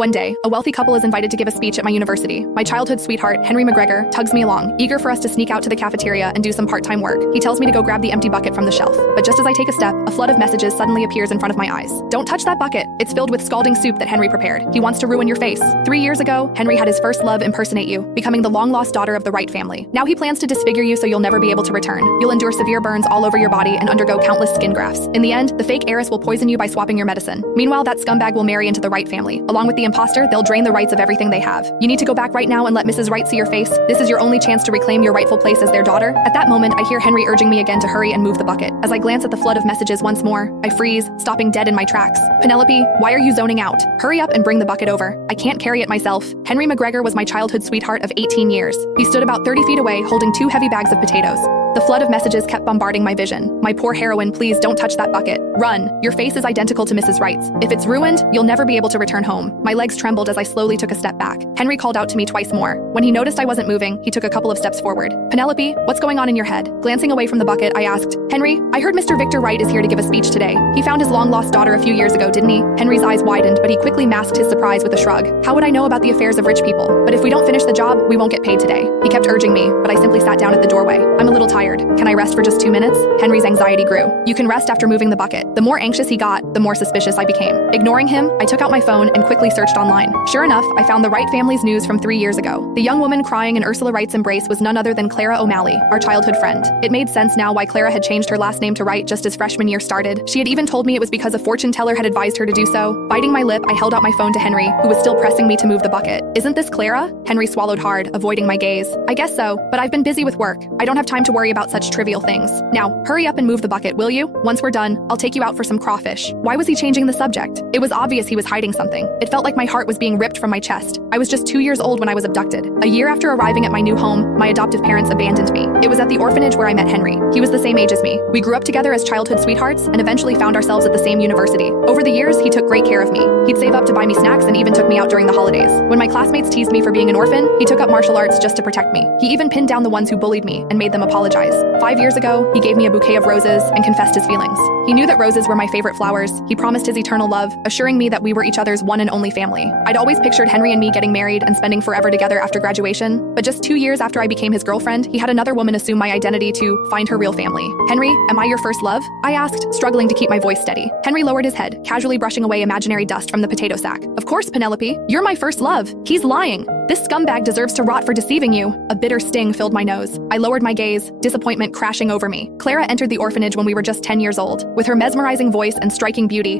One day, a wealthy couple is invited to give a speech at my university. My childhood sweetheart, Henry McGregor, tugs me along, eager for us to sneak out to the cafeteria and do some part-time work. He tells me to go grab the empty bucket from the shelf. But just as I take a step, a flood of messages suddenly appears in front of my eyes. Don't touch that bucket. It's filled with scalding soup that Henry prepared. He wants to ruin your face. 3 years ago, Henry had his first love impersonate you, becoming the long-lost daughter of the Wright family. Now he plans to disfigure you so you'll never be able to return. You'll endure severe burns all over your body and undergo countless skin grafts. In the end, the fake heiress will poison you by swapping your medicine. Meanwhile, that scumbag will marry into the Wright family. Along with the imposter, they'll drain the Wrights of everything they have. You need to go back right now and let Mrs. Wright see your face. This is your only chance to reclaim your rightful place as their daughter. At that moment, I hear Henry urging me again to hurry and move the bucket. As I glance at the flood of messages once more, I freeze, stopping dead in my tracks. Penelope, why are you zoning out? Hurry up and bring the bucket over. I can't carry it myself. Henry McGregor was my childhood sweetheart of 18 years. He stood about 30 feet away, holding 2 heavy bags of potatoes. The flood of messages kept bombarding my vision. My poor heroine, please don't touch that bucket. Run. Your face is identical to Mrs. Wright's. If it's ruined, you'll never be able to return home. My legs trembled as I slowly took a step back. Henry called out to me twice more. When he noticed I wasn't moving, he took a couple of steps forward. Penelope, what's going on in your head? Glancing away from the bucket, I asked, Henry, I heard Mr. Victor Wright is here to give a speech today. He found his long-lost daughter a few years ago, didn't he? Henry's eyes widened, but he quickly masked his surprise with a shrug. How would I know about the affairs of rich people? But if we don't finish the job, we won't get paid today. He kept urging me, but I simply sat down at the doorway. I'm a little tired. Can I rest for just 2 minutes? Henry's anxiety grew. You can rest after moving the bucket. The more anxious he got, the more suspicious I became. Ignoring him, I took out my phone and quickly searched online. Sure enough, I found the Wright family's news from 3 years ago. The young woman crying in Ursula Wright's embrace was none other than Clara O'Malley, our childhood friend. It made sense now why Clara had changed her last name to Wright just as freshman year started. She had even told me it was because a fortune teller had advised her to do so. Biting my lip, I held out my phone to Henry, who was still pressing me to move the bucket. Isn't this Clara? Henry swallowed hard, avoiding my gaze. I guess so, but I've been busy with work. I don't have time to worry about such trivial things. Now, hurry up and move the bucket, will you? Once we're done, I'll take you out for some crawfish. Why was he changing the subject? It was obvious he was hiding something. It felt like my heart was being ripped from my chest. I was just 2 years old when I was abducted. A year after arriving at my new home, my adoptive parents abandoned me. It was at the orphanage where I met Henry. He was the same age as me. We grew up together as childhood sweethearts and eventually found ourselves at the same university. Over the years, he took great care of me. He'd save up to buy me snacks and even took me out during the holidays. When my classmates teased me for being an orphan, he took up martial arts just to protect me. He even pinned down the ones who bullied me and made them apologize. 5 years ago, he gave me a bouquet of roses and confessed his feelings. He knew that roses were my favorite flowers. He promised his eternal love, assuring me that we were each other's one and only family. I'd always pictured Henry and me getting married and spending forever together after graduation, but just 2 years after I became his girlfriend, he had another woman assume my identity to find her real family. Henry, am I your first love? I asked, struggling to keep my voice steady. Henry lowered his head, casually brushing away imaginary dust from the potato sack. Of course, Penelope, you're my first love. He's lying. This scumbag deserves to rot for deceiving you. A bitter sting filled my nose. I lowered my gaze, disappointment crashing over me. Clara entered the orphanage when we were just 10 years old. With her mesmerizing voice and striking beauty,